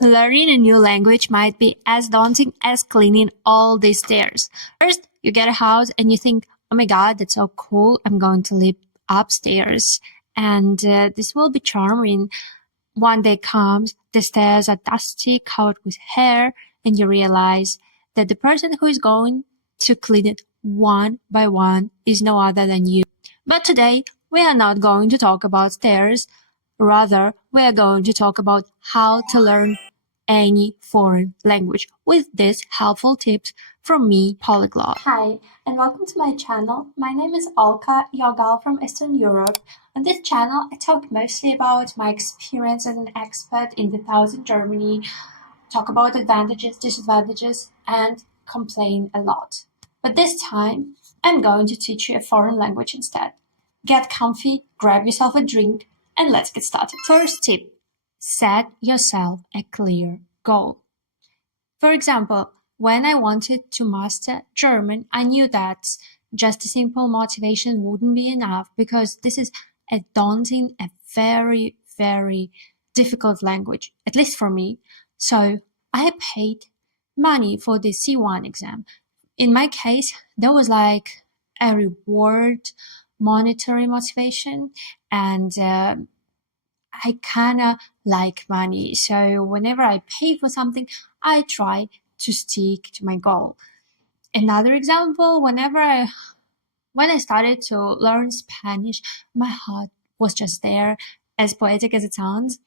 Learning a new language might be as daunting as cleaning all these stairs. First, you get a house and you think, oh my god, that's so cool, I'm going to live upstairs. And this will be charming. One day comes, the stairs are dusty, covered with hair, and you realize that the person who is going to clean it one by one is no other than you. But today, we are not going to talk about stairs. Rather, we are going to talk about how to learn any foreign language with these helpful tips from me, Polyglot. Hi, and welcome to my channel. My name is Olka, your gal from Eastern Europe. On this channel, I talk mostly about my experience as an expat in the Thousand Germany, talk about advantages, disadvantages, and complain a lot. But this time, I'm going to teach you a foreign language instead. Get comfy, grab yourself a drink, and let's get started. First tip, set yourself a clear goal. For example, when I wanted to master German, I knew that just a simple motivation wouldn't be enough because this is a daunting, a very, very difficult language, at least for me. So I paid money for the C1 exam. In my case, there was like a reward, monetary motivation, and I kind of like money. So whenever I pay for something, I try to stick to my goal. Another example, when I started to learn Spanish, my heart was just there, as poetic as it sounds.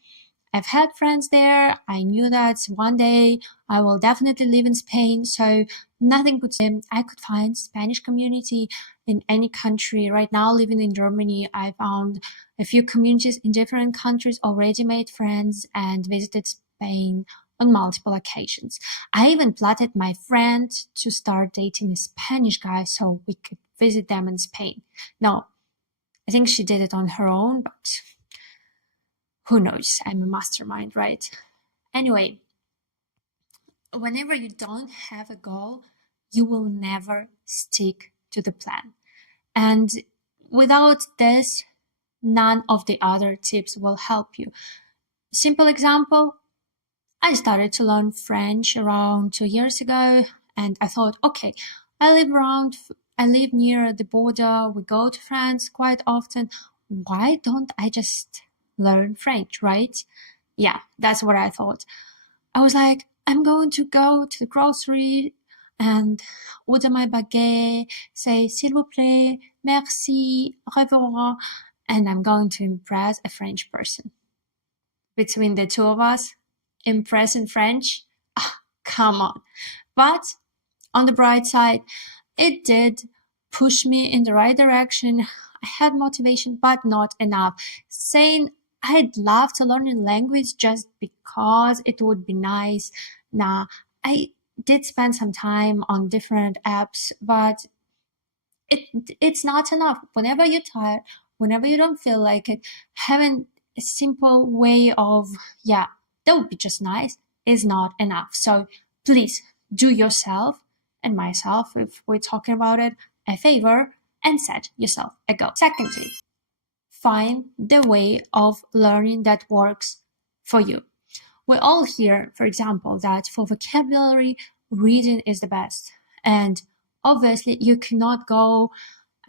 I've had friends there. I knew that one day I will definitely live in Spain, so nothing could say I could find Spanish community in any country. Right now, living in Germany, I found a few communities in different countries, already made friends, and visited Spain on multiple occasions. I even plotted my friend to start dating a Spanish guy so we could visit them in Spain. No, I think she did it on her own, but who knows? I'm a mastermind, right? Anyway, whenever you don't have a goal, you will never stick to the plan. And without this, none of the other tips will help you. Simple example, I started to learn French around 2 years ago, and I thought, okay, I live near the border, we go to France quite often. Why don't I just learn French, right? Yeah, that's what I thought. I was like, I'm going to go to the grocery and order my baguette, say s'il vous plaît, merci, au revoir, and I'm going to impress a French person. Between the two of us, impress in French? Ah, come on. But on the bright side, it did push me in the right direction. I had motivation, but not enough. Saying I'd love to learn a language just because it would be nice. Nah, I did spend some time on different apps, but it's not enough. Whenever you're tired, whenever you don't feel like it, having a simple way of, yeah, that would be just nice is not enough. So please do yourself and myself, if we're talking about it, a favor and set yourself a goal. Secondly, find the way of learning that works for you. We all hear, for example, that for vocabulary, reading is the best. And obviously, you cannot go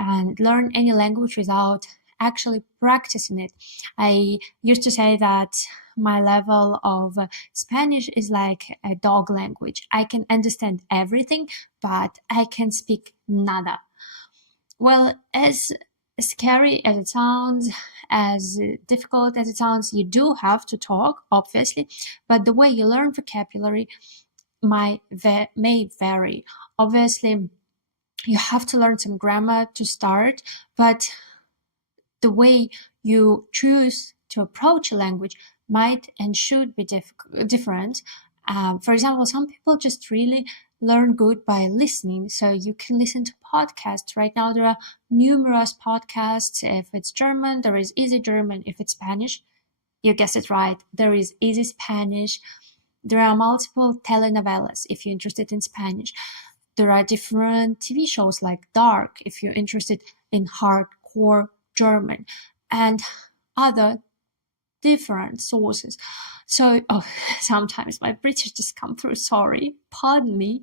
and learn any language without actually practicing it. I used to say that my level of Spanish is like a dog language. I can understand everything, but I can speak nada. Well, as scary as it sounds, as difficult as it sounds, you do have to talk, obviously, but the way you learn vocabulary may vary. Obviously, you have to learn some grammar to start, but the way you choose to approach a language might and should be different. For example, some people just really learn good by listening. So you can listen to podcasts. Right now, there are numerous podcasts. If it's German, there is Easy German. If it's Spanish, you guessed it right, there is Easy Spanish. There are multiple telenovelas if you're interested in Spanish. There are different TV shows like Dark if you're interested in hardcore German, and other different sources. So, sometimes my British just come through, sorry, pardon me.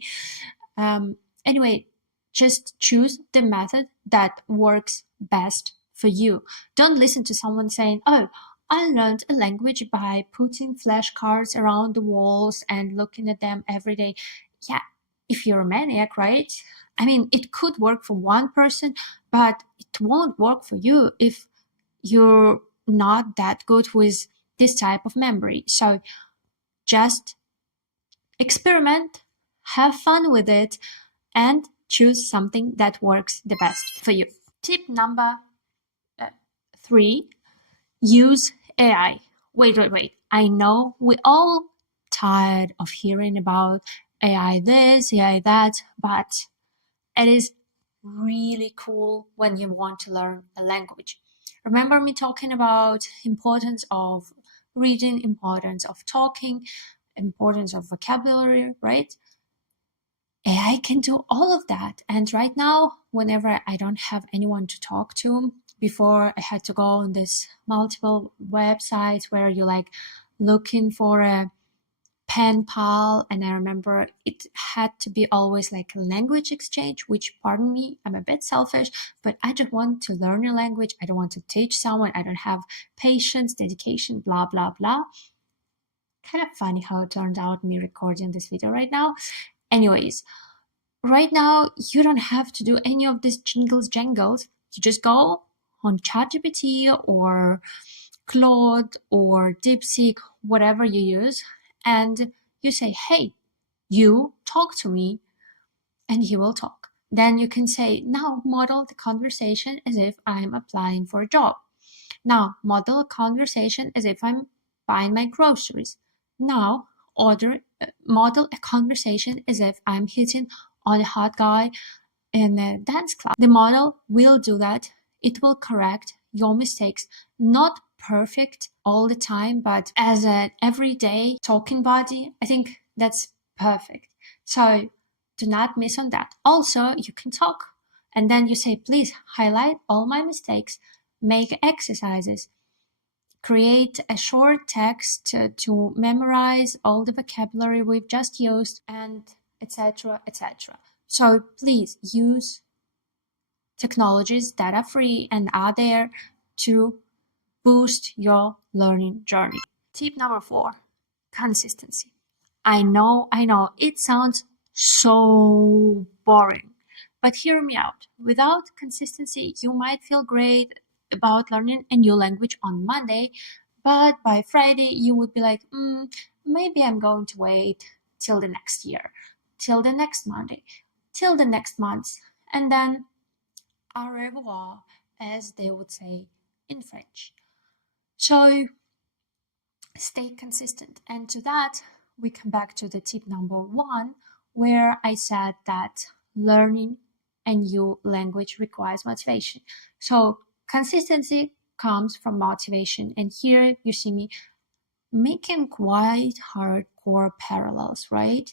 Anyway, just choose the method that works best for you. Don't listen to someone saying, oh, I learned a language by putting flashcards around the walls and looking at them every day. Yeah, if you're a maniac, right? I mean, it could work for one person, but it won't work for you if you're not that good with this type of memory. So just experiment, have fun with it, and choose something that works the best for you. Tip number 3, use AI. Wait. I know we all tired of hearing about AI this, AI that, but it is really cool when you want to learn a language. Remember me talking about importance of reading, importance of talking, importance of vocabulary, right? AI can do all of that. And right now, whenever I don't have anyone to talk to, before I had to go on this multiple websites where you like looking for a pen pal, and I remember it had to be always like a language exchange, which, pardon me, I'm a bit selfish, but I just want to learn a language. I don't want to teach someone. I don't have patience, dedication, blah, blah, blah. Kind of funny how it turned out me recording this video right now. Anyways, right now, you don't have to do any of these jingles. You just go on ChatGPT or Claude or DeepSeek, whatever you use, and you say, hey, you talk to me, and he will talk. Then you can say, now model the conversation as if I'm applying for a job. Now model a conversation as if I'm buying my groceries. Now model a conversation as if I'm hitting on a hot guy in a dance class. The model will do that. It will correct your mistakes, not perfect all the time, but as an everyday talking buddy, I think that's perfect. So do not miss on that. Also, you can talk and then you say, please highlight all my mistakes, make exercises, create a short text to memorize all the vocabulary we've just used, and etc. etc. So please use technologies that are free and are there to boost your learning journey. Tip number 4, consistency. I know, it sounds so boring, but hear me out. Without consistency, you might feel great about learning a new language on Monday, but by Friday you would be like, maybe I'm going to wait till the next year, till the next Monday, till the next month, and then au revoir, as they would say in French. So stay consistent. And to that, we come back to the tip number 1, where I said that learning a new language requires motivation. So consistency comes from motivation. And here you see me making quite hardcore parallels, right?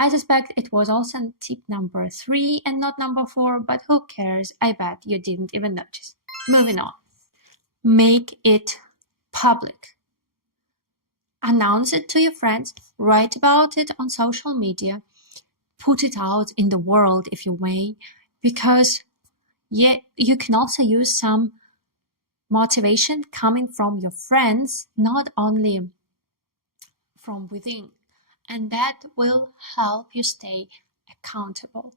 I suspect it was also tip number 3 and not number 4, but who cares? I bet you didn't even notice. Moving on. Make it public. Announce it to your friends, write about it on social media, put it out in the world if you may, because you can also use some motivation coming from your friends, not only from within, and that will help you stay accountable.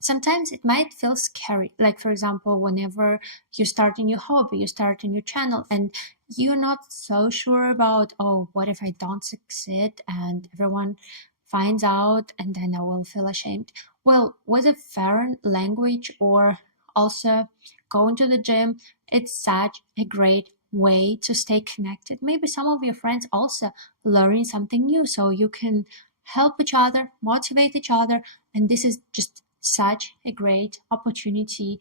Sometimes it might feel scary, like for example, whenever you start a new hobby, you start a new channel, and you're not so sure about, oh, what if I don't succeed and everyone finds out and then I will feel ashamed. Well, with a foreign language or also going to the gym, it's such a great way to stay connected. Maybe some of your friends also learning something new, so you can help each other, motivate each other, and this is just such a great opportunity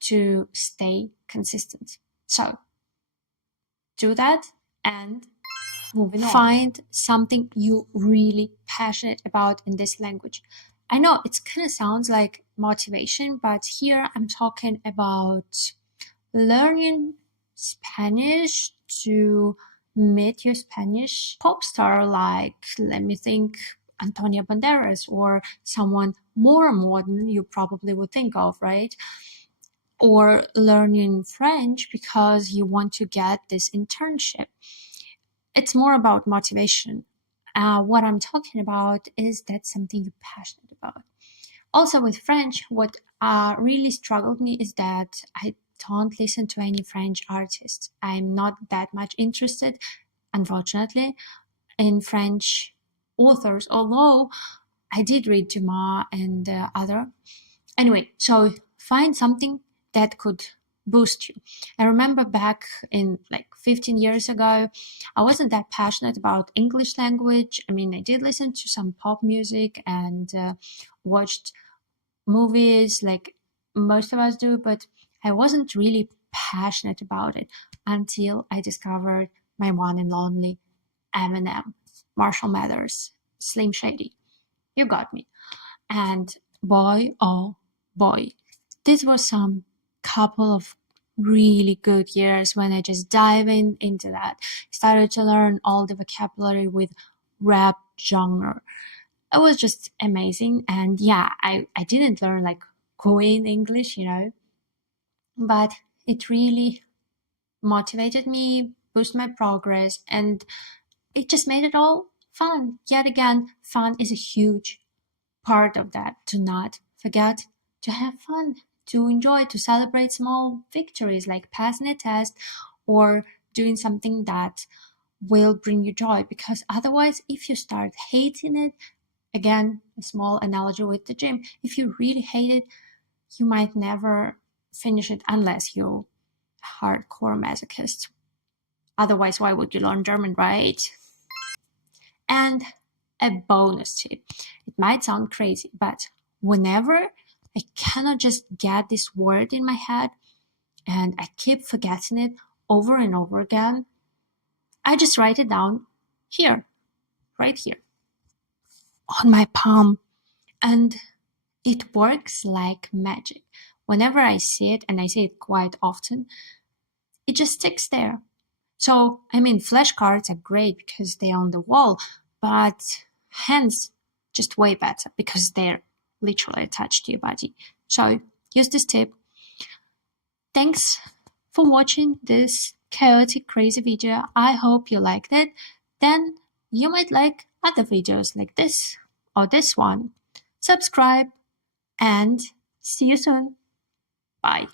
to stay consistent. So do that and moving on. Find something you really passionate about in this language. I know it kind of sounds like motivation, but here I'm talking about learning Spanish to meet your Spanish pop star, like, let me think, Antonio Banderas, or someone more modern you probably would think of, right? Or learning French because you want to get this internship. It's more about motivation. What I'm talking about is that something you're passionate about. Also, with French, what really struggled me is that I don't listen to any French artists. I'm not that much interested, unfortunately, in French authors, although I did read Dumas and other. Anyway, so find something that could boost you. I remember back in like 15 years ago, I wasn't that passionate about English language. I mean, I did listen to some pop music and watched movies like most of us do, but I wasn't really passionate about it until I discovered my one and only Eminem, Marshall Mathers, Slim Shady. You got me. And boy, oh boy, this was some couple of really good years when I just dive into that. Started to learn all the vocabulary with rap genre. It was just amazing. And yeah, I didn't learn like Queen English, but it really motivated me, boosted my progress, and it just made it all fun. Yet again, fun is a huge part of that. Do not forget to have fun, to enjoy, to celebrate small victories like passing a test or doing something that will bring you joy. Because otherwise, if you start hating it, again, a small analogy with the gym, if you really hate it, you might never finish it unless you're a hardcore masochist. Otherwise, why would you learn German, right? And a bonus tip. It might sound crazy, but whenever I cannot just get this word in my head and I keep forgetting it over and over again, I just write it down here, right here, on my palm. And it works like magic. Whenever I see it, and I see it quite often, it just sticks there. So, I mean, flashcards are great because they're on the wall, but hands just way better because they're literally attached to your body. So, use this tip. Thanks for watching this chaotic, crazy video. I hope you liked it. Then you might like other videos like this or this one. Subscribe and see you soon. Bye.